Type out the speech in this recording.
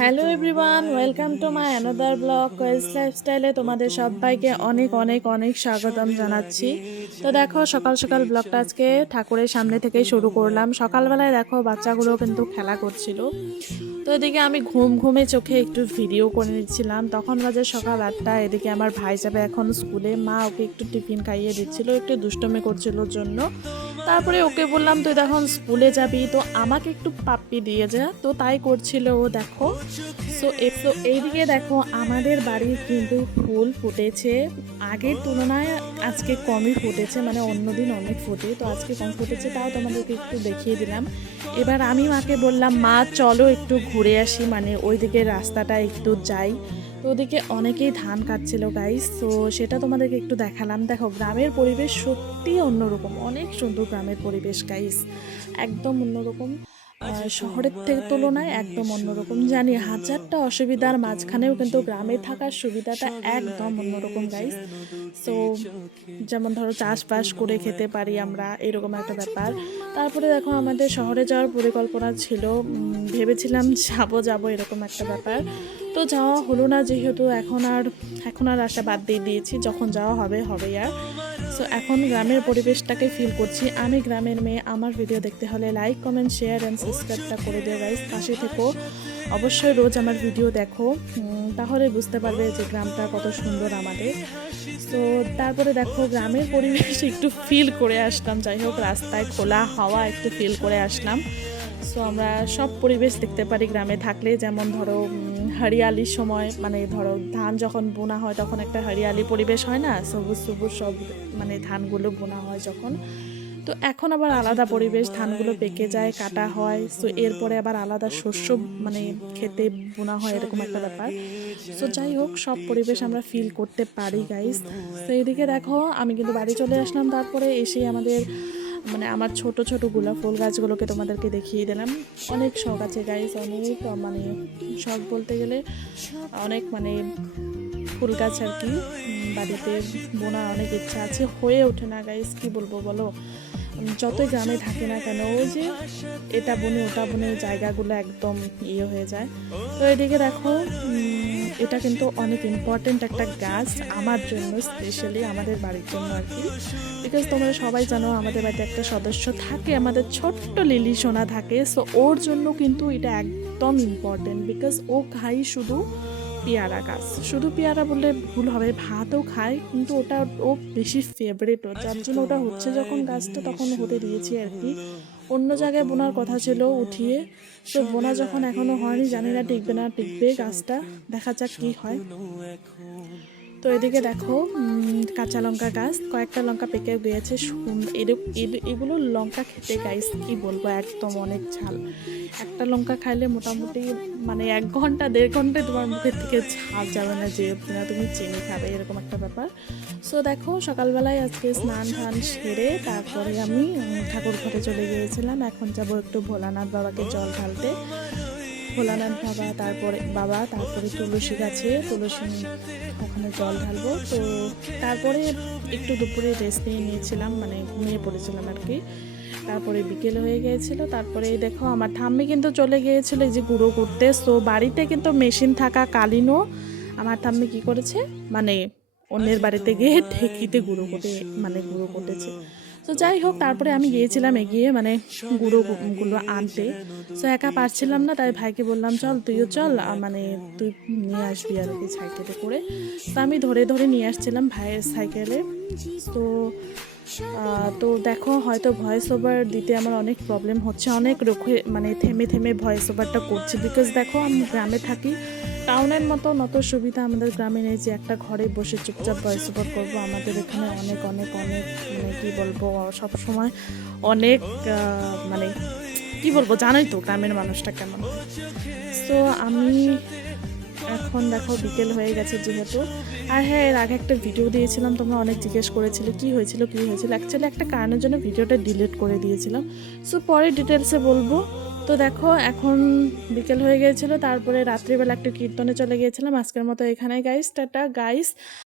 Hello everyone, welcome to my another vlog Quess লাইফস্টাইলে তোমাদের সবাইকে অনেক অনেক অনেক স্বাগতম জানাচ্ছি। তো দেখো, সকাল সকাল ব্লগটা আজকে ঠাকুরের সামনে থেকেই শুরু করলাম। সকালবেলায় দেখো, বাচ্চাগুলো কিন্তু খেলা করছিল। তো এদিকে আমি ঘুম ঘুমে চোখে একটু ভিডিও করে নিচ্ছিলাম। তখন বাজে সকাল আটটা, এদিকে আমার ভাই যাবে এখন স্কুলে। মা ওকে একটু টিফিন খাইয়ে দিচ্ছিল, একটু দুষ্টমি করছিল জন্য। তারপরে ওকে বললাম, তুই এখন স্কুলে যাবি, তো আমাকে একটু পাপ্পি দিয়ে যা। তো তাই করছিল ও, দেখো। সো তো এইদিকে দেখো, আমাদের বাড়ির কিন্তু ফুল ফুটেছে। আগের তুলনায় আজকে কমই ফুটেছে মানে অন্যদিন অনেক ফুটে। তো আজকে কম ফুটেছে, তাও তোমাদেরকে একটু দেখিয়ে দিলাম। এবার আমি মাকে বললাম, মা, চলো একটু ঘুরে আসি। মানে ওইদিকে রাস্তাটা একটু যাই। তো ওদিকে অনেকেই ধান কাটছিল গাইস তো সেটা তোমাদেরকে একটু দেখালাম। দেখো, গ্রামের পরিবেশ সত্যি অন্যরকম। অনেক সুন্দর গ্রামের পরিবেশ গাইস একদম অন্যরকম। শহরের থেকে তুলনায় একদম অন্যরকম। জানি, হাজারটা অসুবিধার মাঝখানেও কিন্তু গ্রামে থাকার সুবিধাটা একদম অন্যরকম গাইস সো যেমন ধরো, চাষবাস করে খেতে পারি আমরা, এরকম একটা ব্যাপার। তারপরে দেখো, আমাদের শহরে যাওয়ার পরিকল্পনা ছিল। ভেবেছিলাম যাব যাব, এরকম একটা ব্যাপার। তো যাওয়া হলো না যেহেতু এখন আর এখন আর আশা বাদ দিয়ে দিয়েছি, যখন যাওয়া হবে হবে আর। সো এখন গ্রামের পরিবেশটাকে ফিল করছি। আমি গ্রামের মেয়ে, আমার ভিডিও দেখতে হলে লাইক কমেন্ট শেয়ার অ্যান্ড সাবস্ক্রাইবটা করে দিও গাইস পাশে থেকো। অবশ্যই রোজ আমার ভিডিও দেখো। তাহলে বুঝতে পারবে যে গ্রামটা কত সুন্দর আমাদের। তো তারপরে দেখো, গ্রামের পরিবেশ একটু ফিল করে আসলাম। যাই হোক, রাস্তায় খোলা হাওয়া একটু ফিল করে আসলাম। সো আমরা সব পরিবেশ দেখতে পারি গ্রামে থাকলে। যেমন ধরো উম, হরিয়ালির সময় মানে ধরো ধান যখন বোনা হয় তখন একটা হরিয়ালি পরিবেশ হয় না? সবুজ সবুজ সব মানে ধানগুলো বোনা হয় যখন। তো এখন আবার আলাদা পরিবেশ ধানগুলো পেকে যায় কাটা হয় সো এরপরে আবার আলাদা শস্য মানে খেতে বোনা হয় এরকম একটা ব্যাপার। সো যাই হোক সব পরিবেশ আমরা ফিল করতে পারি গাইস তো এইদিকে দেখো আমি কিন্তু বাড়ি চলে আসলাম তারপরে এসে আমাদের মানে আমার ছোট ছোট গোলাপ ফুল গাছগুলোকে তোমাদেরকে দেখিয়ে দিলাম। অনেক শখ আছে গাইজ অনেক মানে শখ বলতে গেলে অনেক মানে ফুল গাছ আর কি। বাড়িতে বোনার অনেক ইচ্ছা আছে, হয়ে ওঠে না গাইস কি বলব বলো? যতই গ্রামে থাকে না কেন, ওই যে এটা বনে ওটা বনে জায়গাগুলো একদম ইয়ে হয়ে যায়। তো এদিকে দেখো এটা কিন্তু অনেক ইম্পর্টেন্ট একটা গাছ আমার জন্য স্পেশালি আমাদের বাড়ির জন্য আর কি। বিকজ তোমরা সবাই জানো, আমাদের বাড়িতে একটা সদস্য থাকে, আমাদের ছোট্ট লিলি সোনা থাকে। সো ওর জন্য কিন্তু এটা একদম ইম্পর্টেন্ট বিকজ ও খাই শুধু পেয়ারা গাছ। শুধু পেয়ারা বললে ভুল হবে, ভাতও খায়, কিন্তু ওটা ও বেশি ফেভারেট ও যার জন্য ওটা হচ্ছে যখন গাছটা তখন হতে দিয়েছি আর কি। অন্য জায়গায় বোনার কথা ছিল উঠিয়ে, তো বোনা যখন এখনও হয়নি, জানি না টিকবে না টিকবে গাছটা, দেখা যাক কী হয়। তো এদিকে দেখো কাঁচা লঙ্কা গাছ, কয়েকটা লঙ্কা পেকে গিয়েছে এগুলো লঙ্কা খেতে গাইস কি বলব, একদম অনেক ঝাল। একটা লঙ্কা খাইলে মোটামুটি মানে এক ঘণ্টা, দেড় ঘন্টায় তোমার মুখের থেকে ঝাল যাবে না, যে না তুমি চিনি খাবে, এরকম একটা ব্যাপার। সো দেখো, সকালবেলায় আজকে স্নান টান সেরে তারপরে আমি ঠাকুর ঘরে চলে গিয়েছিলাম। এখন যাব একটু ভোলানাথ বাবাকে জল ঢালতে। ভোলানাথ বাবা, তারপরে বাবা, তারপরে তুলসী গাছে, তুলসী ওখানে জল ঢালবো। তো তারপরে একটু দুপুরে রেস্ট নিয়ে নিয়েছিলাম মানে ঘুমিয়ে পড়েছিলাম আর কি। তারপরে বিকেল হয়ে গিয়েছিল, তারপরে দেখো আমার ঠাম্মি কিন্তু চলে গিয়েছিল যে গুঁড়ো করতে। সো বাড়িতে কিন্তু মেশিন থাকা কালীনও। আমার ঠাম্মি কি করেছে? মানে অন্যের বাড়িতে গিয়ে ঢেকিতে গুঁড়ো করে মানে গুঁড়ো করতেছে। তো যাই হোক, তারপরে আমি গিয়েছিলাম এগিয়ে মানে গুঁড়ো গুলো আনতে। তো একা পারছিলাম না, তাই ভাইকে বললাম, চল, তুইও চল মানে তুই নিয়ে আসবি আর কি সাইকেলে করে। তো আমি ধরে ধরে নিয়ে আসছিলাম ভাইয়ের সাইকেলে। তো তো দেখো, হয়তো ভয়েস ওভার দিতে আমার অনেক প্রবলেম হচ্ছে, অনেক রুখে মানে থেমে থেমে ভয়েস ওভারটা করছি। বিকজ দেখো, আমি গ্রামে থাকি টাউনের মতো নত সুবিধা আমাদের গ্রামে নেই যে একটা ঘরে বসে চুপচাপ ভয়েস ওভার করব। আমাদের এখানে অনেক অনেক অনেক মানে কি বলব, সব সময় অনেক মানে কি বলব, জানোই তো গ্রামের মানুষটা কেমন। তো আমি এখন দেখো বিকেল হয়ে গেছে যেহেতু। আর হ্যাঁ এর আগে একটা ভিডিও দিয়েছিলাম, তোমরা অনেক জিজ্ঞেস করেছিলে, কি হয়েছিল কি হয়েছিল? অ্যাকচুয়ালি একটা কারণের জন্য ভিডিওটা ডিলিট করে দিয়েছিলাম। সো পরে ডিটেলসে বলব। তো দেখো, এখন বিকেল হয়ে গিয়েছিল, তারপরে রাত্রিবেলা একটু কীর্তনে চলে গিয়েছিলাম। আজকের মতো এখানে গাইস টাটা গাইস